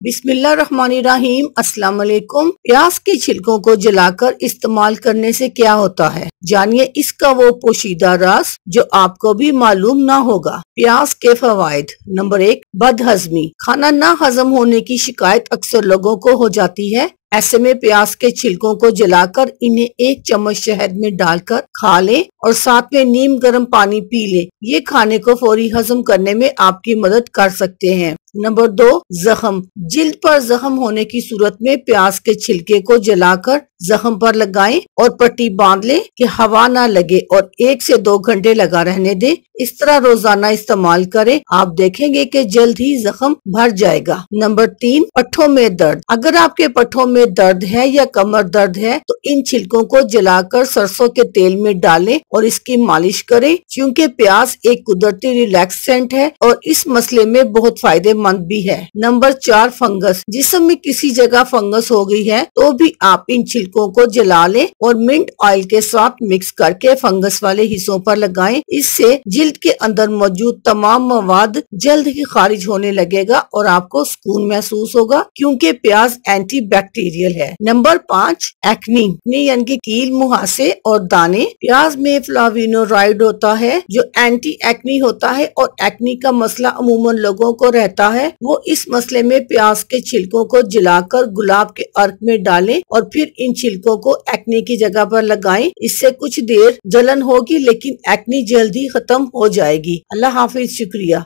बिस्मिल्लाहिर्रहमानिर्रहीम। अस्सलाम वालेकुम। प्याज के छिलकों को जलाकर इस्तेमाल करने से क्या होता है, जानिए इसका वो पोशीदा राज जो आपको भी मालूम ना होगा। प्याज के फवाइद। नंबर 1, बदहजमी। खाना ना हजम होने की शिकायत अक्सर लोगों को हो जाती है। ऐसे में प्याज के छिलकों को जलाकर इन्हें 1 चम्मच शहद में डालकर खा लें और साथ में नीम गर्म पानी पी लें। ये खाने को फौरी हजम करने में आपकी मदद कर सकते हैं। नंबर 2, जख्म। जिल्द पर जख्म होने की सूरत में प्याज के छिलके को जलाकर जख्म पर लगाएं और पट्टी बांध लें कि हवा ना लगे और 1 से 2 घंटे लगा रहने दें। इस तरह रोजाना इस्तेमाल करें, आप देखेंगे कि जल्द ही जख्म भर जाएगा। नंबर 3, पट्ठों में दर्द। अगर आपके पट्ठों में दर्द है या कमर दर्द है तो इन छिलकों को जलाकर सरसों के तेल में डालें और इसकी मालिश करें, क्योंकि प्याज एक कुदरती रिलैक्सेंट है और इस मसले में बहुत फायदेमंद भी है। Number 4, fungus. जिस्म में किसी जगह फंगस हो गई है तो भी आप इन छिलकों को जला लें और मिंट ऑयल के साथ मिक्स करके फंगस वाले हिस्सों पर लगाएं। इससे जिल्द के अंदर मौजूद तमाम मवाद जल्द ही खारिज होने लगेगा और आपको सुकून महसूस होगा, क्योंकि प्याज एंटी बैक्टीरियल है। नंबर 5, एक्नी यानी कि कील, मुहासे और दाने। प्याज में फ्लाविनोराइड होता है जो एंटी एक्नी होता है और एक्नी का मसला अमूमन लोगों को रहता है। वो इस मसले में प्याज के छिलकों को जलाकर गुलाब के अर्क में डालें और फिर इन छिलकों को एक्नी की जगह पर लगाएं। इससे कुछ देर जलन होगी लेकिन एक्नी जल्दी खत्म हो जाएगी। अल्लाह हाफिज। शुक्रिया।